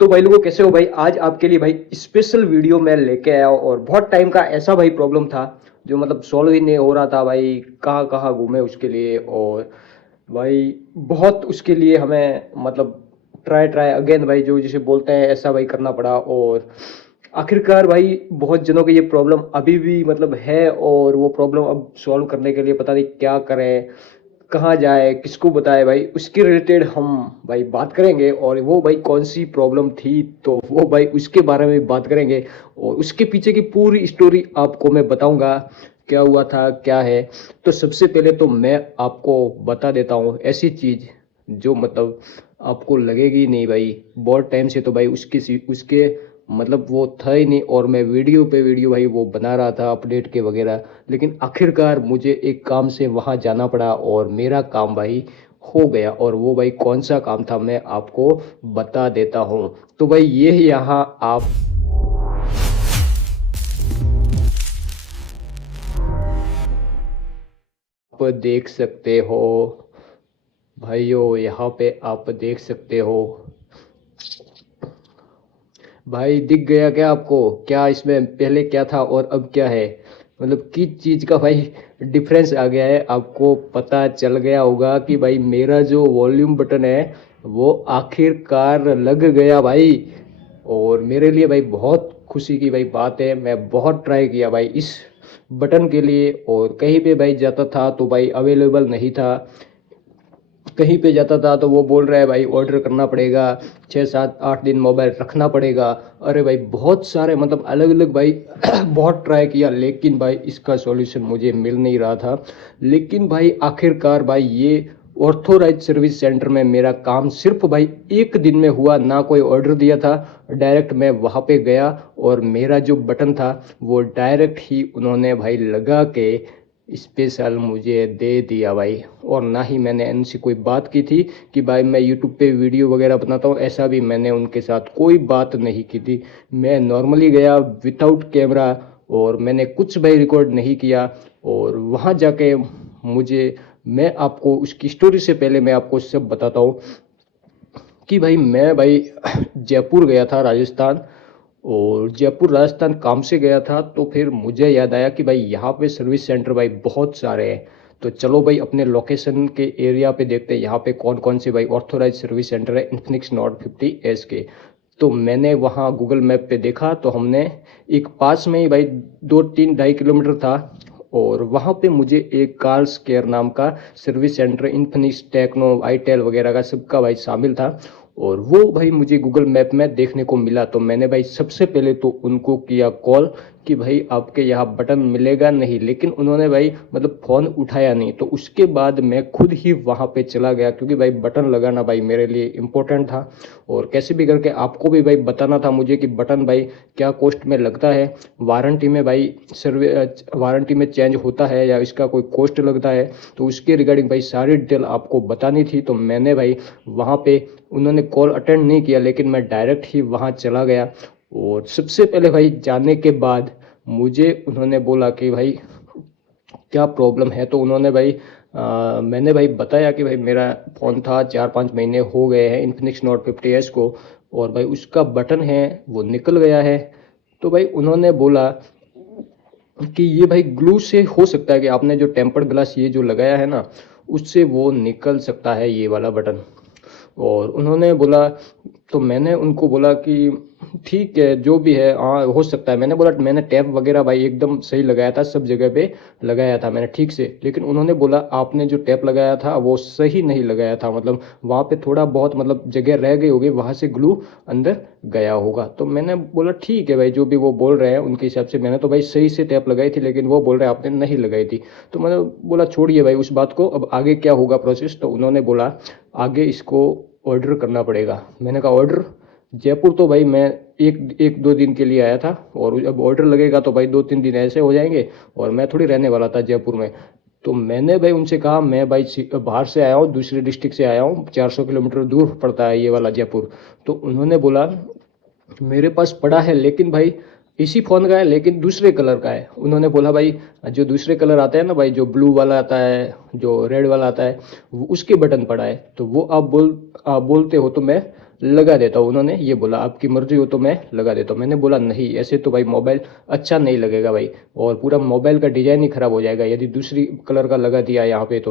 तो भाई लोगों कैसे हो भाई। आज आपके लिए भाई स्पेशल वीडियो मैं लेके आया हूँ और बहुत टाइम का ऐसा भाई प्रॉब्लम था जो मतलब सॉल्व ही नहीं हो रहा था भाई। कहाँ कहाँ घूमे उसके लिए और भाई बहुत उसके लिए हमें मतलब ट्राई ट्राई अगेन भाई जो जिसे बोलते हैं ऐसा भाई करना पड़ा। और आखिरकार भाई बहुत जनों की ये प्रॉब्लम अभी भी मतलब है और वो प्रॉब्लम अब सॉल्व करने के लिए पता नहीं क्या करें, कहाँ जाए, किसको बताए भाई। उसके रिलेटेड हम भाई बात करेंगे और वो भाई कौन सी प्रॉब्लम थी तो वो भाई उसके बारे में बात करेंगे और उसके पीछे की पूरी स्टोरी आपको मैं बताऊंगा क्या हुआ था क्या है। तो सबसे पहले तो मैं आपको बता देता हूँ ऐसी चीज जो मतलब आपको लगेगी नहीं भाई। बहुत टाइम से तो भाई उसके उसके मतलब वो था ही नहीं और मैं वीडियो पे वीडियो भाई वो बना रहा था अपडेट के वगैरह। लेकिन आखिरकार मुझे एक काम से वहां जाना पड़ा और मेरा काम भाई हो गया। और वो भाई कौन सा काम था मैं आपको बता देता हूँ। तो भाई ये यहाँ आप देख सकते हो भाइयों, यहाँ पे आप देख सकते हो। भाई दिख गया क्या आपको? क्या इसमें पहले क्या था और अब क्या है? मतलब किस चीज का भाई डिफरेंस आ गया है? आपको पता चल गया होगा कि भाई मेरा जो वॉल्यूम बटन है वो आखिरकार लग गया भाई। और मेरे लिए भाई बहुत खुशी की भाई बात है। मैं बहुत ट्राई किया भाई इस बटन के लिए और कहीं पे भाई जाता था तो भाई अवेलेबल नहीं था। कहीं पे जाता था तो वो बोल रहा है भाई ऑर्डर करना पड़ेगा, 6 7 8 दिन मोबाइल रखना पड़ेगा। अरे भाई बहुत सारे मतलब अलग अलग भाई बहुत ट्राई किया लेकिन भाई इसका सॉल्यूशन मुझे मिल नहीं रहा था। लेकिन भाई आखिरकार भाई ये ऑर्थोराइज सर्विस सेंटर में मेरा काम सिर्फ भाई एक दिन में हुआ। ना कोई ऑर्डर दिया था, डायरेक्ट मैं वहाँ पे गया और मेरा जो बटन था वो डायरेक्ट ही उन्होंने भाई लगा के स्पेशल मुझे दे दिया भाई। और ना ही मैंने इनसे कोई बात की थी कि भाई मैं यूट्यूब पे वीडियो वगैरह बनाता हूँ, ऐसा भी मैंने उनके साथ कोई बात नहीं की थी। मैं नॉर्मली गया विदाउट कैमरा और मैंने कुछ भाई रिकॉर्ड नहीं किया। और वहाँ जाके मुझे मैं आपको उसकी स्टोरी से पहले मैं आपको सब बताता हूँ कि भाई मैं भाई जयपुर गया था राजस्थान। और जयपुर राजस्थान काम से गया था तो फिर मुझे याद आया कि भाई यहाँ पे सर्विस सेंटर भाई बहुत सारे हैं। तो चलो भाई अपने लोकेशन के एरिया पे देखते हैं यहाँ पे कौन कौन से भाई ऑथोराइज सर्विस सेंटर है इन्फिनिक्स नॉट 50 एस के। तो मैंने वहाँ गूगल मैप पे देखा तो हमने एक पास में ही भाई 2 3 2.5 किलोमीटर था। और वहाँ पे मुझे एक कार्स केयर नाम का service centre Infinix Tecno itel वगैरह का सबका भाई शामिल था। और वो भाई मुझे गूगल मैप में देखने को मिला तो मैंने भाई सबसे पहले तो उनको किया कॉल कि भाई आपके यहाँ बटन मिलेगा नहीं। लेकिन उन्होंने भाई मतलब फ़ोन उठाया नहीं। तो उसके बाद मैं खुद ही वहाँ पे चला गया क्योंकि भाई बटन लगाना भाई मेरे लिए इम्पोर्टेंट था। और कैसे भी करके आपको भी भाई बताना था मुझे कि बटन भाई क्या कॉस्ट में लगता है, वारंटी में भाई सर्वे वारंटी में चेंज होता है या इसका कोई कॉस्ट लगता है। तो उसके रिगार्डिंग भाई सारी डिटेल आपको बतानी थी। तो मैंने भाई वहाँ पे उन्होंने कॉल अटेंड नहीं किया लेकिन मैं डायरेक्ट ही वहाँ चला गया। और सबसे पहले भाई जाने के बाद मुझे उन्होंने बोला कि भाई क्या प्रॉब्लम है। तो उन्होंने भाई मैंने भाई बताया कि भाई मेरा फ़ोन था 4 5 महीने हो गए हैं इन्फिनिक्स नोट 50 एस को और भाई उसका बटन है वो निकल गया है। तो भाई उन्होंने बोला कि ये भाई ग्लू से हो सकता है कि आपने जो टेम्पर्ड ग्लास ये जो लगाया है ना उससे वो निकल सकता है ये वाला बटन। और उन्होंने बोला तो मैंने उनको बोला कि ठीक है जो भी है हाँ हो सकता है। मैंने बोला मैंने टैप वगैरह भाई एकदम सही लगाया था, सब जगह पे लगाया था मैंने ठीक से। लेकिन उन्होंने बोला आपने जो टैप लगाया था वो सही नहीं लगाया था, मतलब वहाँ पे थोड़ा बहुत मतलब जगह रह गई होगी, वहाँ से ग्लू अंदर गया होगा। तो मैंने बोला ठीक है भाई जो भी वो बोल रहे हैं उनके हिसाब से मैंने तो भाई सही से टैप लगाई थी लेकिन वो बोल रहे हैं आपने नहीं लगाई थी। तो मैंने बोला छोड़िए भाई उस बात को, अब आगे क्या होगा प्रोसेस। तो उन्होंने बोला आगे इसको ऑर्डर करना पड़ेगा। मैंने कहा ऑर्डर? जयपुर तो भाई मैं एक एक दो दिन के लिए आया था और अब ऑर्डर लगेगा तो भाई 2 3 दिन ऐसे हो जाएंगे और मैं थोड़ी रहने वाला था जयपुर में। तो मैंने भाई उनसे कहा मैं भाई बाहर से आया हूँ, दूसरे डिस्ट्रिक्ट से आया हूँ, 400 किलोमीटर दूर पड़ता है ये वाला जयपुर। तो उन्होंने बोला मेरे पास पड़ा है लेकिन भाई इसी फ़ोन का है लेकिन दूसरे कलर का है। उन्होंने बोला भाई जो दूसरे कलर आता है ना भाई, जो ब्लू वाला आता है जो रेड वाला आता है वो उसके बटन पड़ा है। तो वो आप बोलते हो तो मैं लगा देता हूँ। उन्होंने ये बोला आपकी मर्जी हो तो मैं लगा देता हूँ। मैंने बोला नहीं, ऐसे तो भाई मोबाइल अच्छा नहीं लगेगा भाई, और पूरा मोबाइल का डिज़ाइन ही ख़राब हो जाएगा यदि दूसरी कलर का लगा दिया यहाँ पे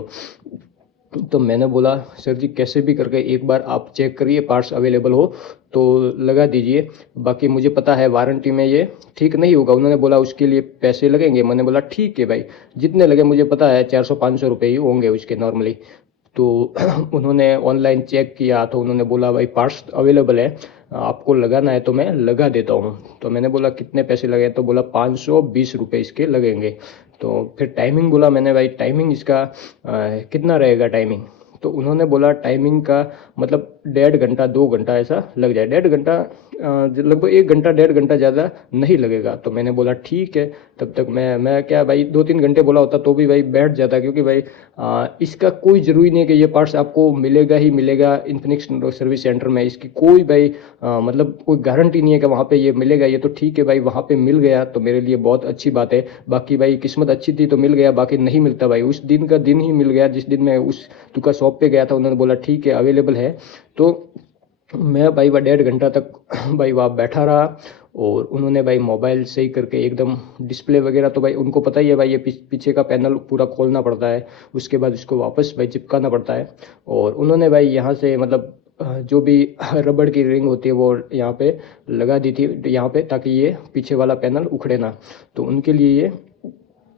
तो मैंने बोला सर जी कैसे भी करके एक बार आप चेक करिए, पार्ट्स अवेलेबल हो तो लगा दीजिए, बाकी मुझे पता है वारंटी में ये ठीक नहीं होगा। उन्होंने बोला उसके लिए पैसे लगेंगे। मैंने बोला ठीक है भाई, जितने लगे मुझे पता है 400-500 रुपये ही होंगे उसके नॉर्मली। तो उन्होंने ऑनलाइन चेक किया तो उन्होंने बोला भाई पार्ट्स अवेलेबल है, आपको लगाना है तो मैं लगा देता हूँ। तो मैंने बोला कितने पैसे लगे, तो बोला 520 रुपये इसके लगेंगे। तो फिर टाइमिंग बोला मैंने, भाई टाइमिंग इसका कितना रहेगा टाइमिंग। तो उन्होंने बोला टाइमिंग का मतलब 1.5 घंटा 2 घंटा ऐसा लग जाए, 1.5 घंटा लगभग 1 घंटा 1.5 घंटा ज़्यादा नहीं लगेगा। तो मैंने बोला ठीक है। तब तक मैं क्या भाई 2-3 घंटे बोला होता तो भी भाई बैठ जाता, क्योंकि भाई इसका कोई ज़रूरी नहीं है कि ये पार्ट्स आपको मिलेगा ही मिलेगा इन्फिनिक्स सर्विस सेंटर में। इसकी कोई भाई मतलब कोई गारंटी नहीं है कि वहाँ पे ये मिलेगा। ये तो ठीक है भाई, वहाँ पे मिल गया तो मेरे लिए बहुत अच्छी बात है। बाकी भाई किस्मत अच्छी थी तो मिल गया, बाकी नहीं मिलता भाई। उस दिन का दिन ही मिल गया जिस दिन मैं उस दुकान शॉप पे गया था। उन्होंने बोला ठीक है अवेलेबल है। तो मैं भाई वह 1.5 घंटा तक भाई वहाँ बैठा रहा, और उन्होंने भाई मोबाइल सही करके एकदम डिस्प्ले वगैरह, तो भाई उनको पता ही है भाई ये पीछे का पैनल पूरा खोलना पड़ता है, उसके बाद इसको वापस भाई चिपकाना पड़ता है। और उन्होंने भाई यहाँ से मतलब जो भी रबड़ की रिंग होती है वो यहाँ पे लगा दी थी यहाँ पे, ताकि ये पीछे वाला पैनल उखड़े ना, तो उनके लिए ये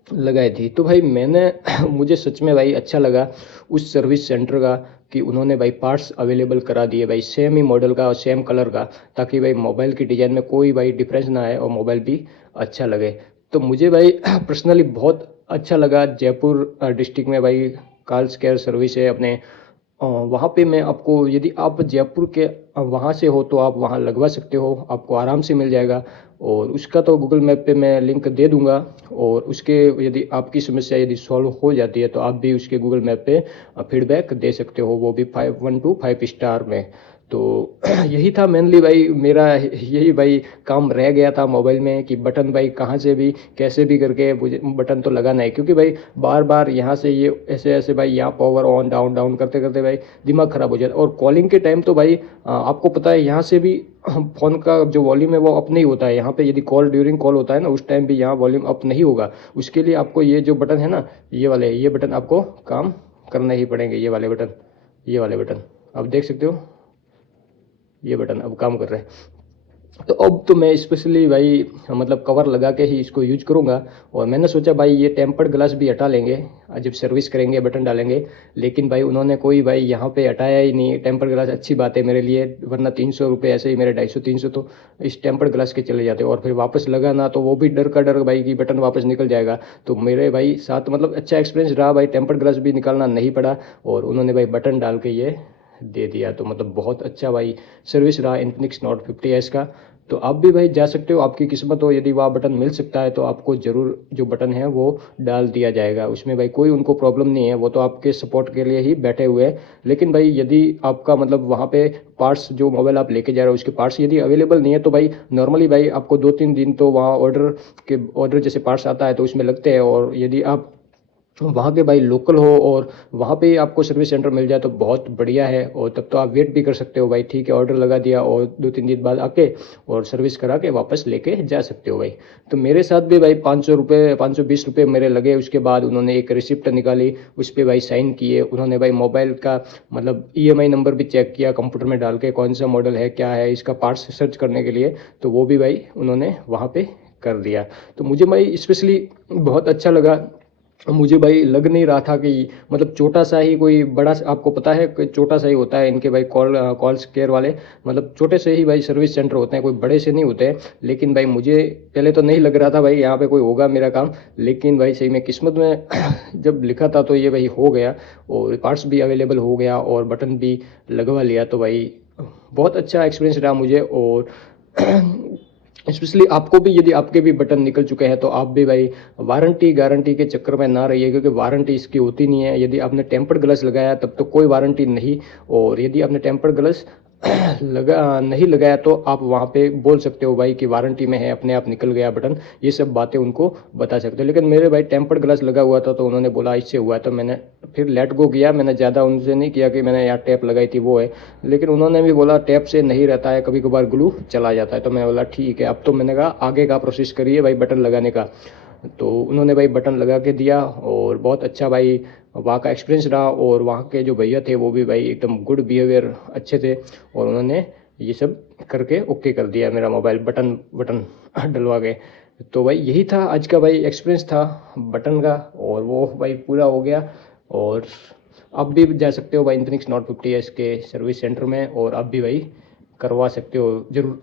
लगाई थी। तो भाई मैंने मुझे सच में भाई अच्छा लगा उस सर्विस सेंटर का कि उन्होंने भाई पार्ट्स अवेलेबल करा दिए भाई, सेम ही मॉडल का और सेम कलर का, ताकि भाई मोबाइल की डिज़ाइन में कोई भाई डिफरेंस ना आए और मोबाइल भी अच्छा लगे। तो मुझे भाई पर्सनली बहुत अच्छा लगा। जयपुर डिस्ट्रिक्ट में भाई कार्ल्स केयर सर्विस है अपने, वहाँ पे मैं आपको, यदि आप जयपुर के वहाँ से हो तो आप वहाँ लगवा सकते हो, आपको आराम से मिल जाएगा। और उसका तो गूगल मैप पे मैं लिंक दे दूंगा, और उसके यदि आपकी समस्या यदि सॉल्व हो जाती है तो आप भी उसके गूगल मैप पे फीडबैक दे सकते हो, वो भी 1 to 5 स्टार में। तो यही था मेनली भाई मेरा, यही भाई काम रह गया था मोबाइल में कि बटन भाई कहाँ से भी कैसे भी करके मुझे बटन तो लगाना है, क्योंकि भाई बार बार यहाँ से ये ऐसे ऐसे भाई यहाँ पावर ऑन डाउन डाउन करते करते भाई दिमाग ख़राब हो जाता है। और कॉलिंग के टाइम तो भाई आपको पता है यहाँ से भी फ़ोन का जो वॉल्यूम है वो अप नहीं होता है। यहाँ पे यदि कॉल ड्यूरिंग कॉल होता है ना, उस टाइम भी यहाँ वॉल्यूम अप नहीं होगा। उसके लिए आपको ये जो बटन है ना, ये वाले, ये बटन आपको काम करना ही पड़ेंगे। ये वाले बटन, ये वाले बटन आप देख सकते हो, ये बटन अब काम कर रहे हैं। तो अब तो मैं स्पेशली भाई मतलब कवर लगा के ही इसको यूज करूंगा। और मैंने सोचा भाई ये टेम्पर्ड ग्लास भी हटा लेंगे जब सर्विस करेंगे, बटन डालेंगे। लेकिन भाई उन्होंने कोई भाई यहाँ पे हटाया ही नहीं। टेम्पर्ड ग्लास अच्छी बात है मेरे लिए, वरना 300 रुपये ऐसे ही मेरे 250-300 तो इस टेम्पर्ड ग्लास के चले जाते। और फिर वापस लगाना तो वो भी डर का डर भाई कि बटन वापस निकल जाएगा। तो मेरे भाई साथ मतलब अच्छा एक्सपीरियंस रहा भाई, टेम्पर्ड ग्लास भी निकालना नहीं पड़ा, और उन्होंने भाई बटन डाल के ये दे दिया। तो मतलब बहुत अच्छा भाई सर्विस रहा इन्फिनिक्स नोट 50s का। तो आप भी भाई जा सकते हो, आपकी किस्मत हो, यदि वह बटन मिल सकता है तो आपको ज़रूर जो बटन है वो डाल दिया जाएगा। उसमें भाई कोई उनको प्रॉब्लम नहीं है, वो तो आपके सपोर्ट के लिए ही बैठे हुए हैं। लेकिन भाई यदि आपका मतलब वहाँ पे पार्ट्स जो मोबाइल आप लेके जा रहे हो उसके पार्ट्स यदि अवेलेबल नहीं है तो भाई नॉर्मली भाई आपको 2-3 दिन तो वहाँ ऑर्डर जैसे पार्ट्स आता है तो उसमें लगते हैं। और यदि आप वहाँ के भाई लोकल हो और वहाँ पे आपको सर्विस सेंटर मिल जाए तो बहुत बढ़िया है। और तब तो आप वेट भी कर सकते हो भाई, ठीक है ऑर्डर लगा दिया और 2-3 दिन बाद आके और सर्विस करा के वापस लेके जा सकते हो भाई। तो मेरे साथ भी भाई 500 रुपये 520 रुपये मेरे लगे। उसके बाद उन्होंने एक रिसिप्ट निकाली, उस पर भाई साइन किए। उन्होंने भाई मोबाइल का मतलब EMI नंबर भी चेक किया कंप्यूटर में डाल के, कौन सा मॉडल है क्या है इसका, पार्ट्स सर्च करने के लिए, तो वो भी भाई उन्होंने वहाँ पे कर दिया। तो मुझे भाई स्पेशली बहुत अच्छा लगा। मुझे भाई लग नहीं रहा था कि मतलब छोटा सा ही कोई बड़ा, आपको पता है कि छोटा सा ही होता है इनके भाई कॉल्स केयर वाले, मतलब छोटे से ही भाई सर्विस सेंटर होते हैं, कोई बड़े से नहीं होते हैं। लेकिन भाई मुझे पहले तो नहीं लग रहा था भाई यहाँ पे कोई होगा मेरा काम, लेकिन भाई सही में किस्मत में जब लिखा था तो ये भाई हो गया, और पार्ट्स भी अवेलेबल हो गया और बटन भी लगवा लिया। तो भाई बहुत अच्छा एक्सपीरियंस रहा मुझे। और स्पेशली आपको भी, यदि आपके भी बटन निकल चुके हैं तो आप भी भाई वारंटी गारंटी के चक्कर में ना रहिए, क्योंकि वारंटी इसकी होती नहीं है। यदि आपने टेम्पर्ड ग्लास लगाया तब तो कोई वारंटी नहीं, और यदि आपने टेम्पर्ड ग्लास नहीं लगाया तो आप वहाँ पे बोल सकते हो भाई कि वारंटी में है, अपने आप निकल गया बटन, ये सब बातें उनको बता सकते हो। लेकिन मेरे भाई टेम्पर्ड ग्लास लगा हुआ था तो उन्होंने बोला इससे हुआ है, तो मैंने फिर लेट गो किया। मैंने ज़्यादा उनसे नहीं किया कि मैंने यहाँ टैप लगाई थी वो है, लेकिन उन्होंने भी बोला टैप से नहीं रहता है, कभी कभार ग्लू चला जाता है। तो मैंने बोला ठीक है। अब तो मैंने कहा आगे का प्रोसेस करिए भाई बटन लगाने का। तो उन्होंने भाई बटन लगा के दिया और बहुत अच्छा भाई वहाँ का एक्सपीरियंस रहा। और वहाँ के जो भैया थे वो भी भाई एकदम गुड बिहेवियर, अच्छे थे, और उन्होंने ये सब करके ओके कर दिया मेरा मोबाइल बटन बटन डलवा के। तो भाई यही था आज का भाई एक्सपीरियंस था बटन का, और वो भाई पूरा हो गया। और आप भी जा सकते हो भाई इन्फिनिक्स नोट 50 के सर्विस सेंटर में, और आप भी भाई करवा सकते हो ज़रूर।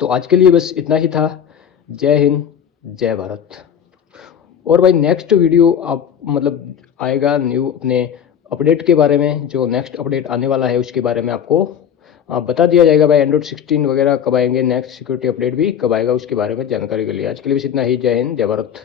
तो आज के लिए बस इतना ही था। जय हिंद, जय भारत। और भाई नेक्स्ट वीडियो आप मतलब आएगा न्यू अपने अपडेट के बारे में, जो नेक्स्ट अपडेट आने वाला है उसके बारे में आपको बता दिया जाएगा भाई। एंड्रॉइड 16 वगैरह कब आएंगे, नेक्स्ट सिक्योरिटी अपडेट भी कब आएगा, उसके बारे में जानकारी के लिए आज के लिए बस इतना ही। जय हिंद, जय भारत।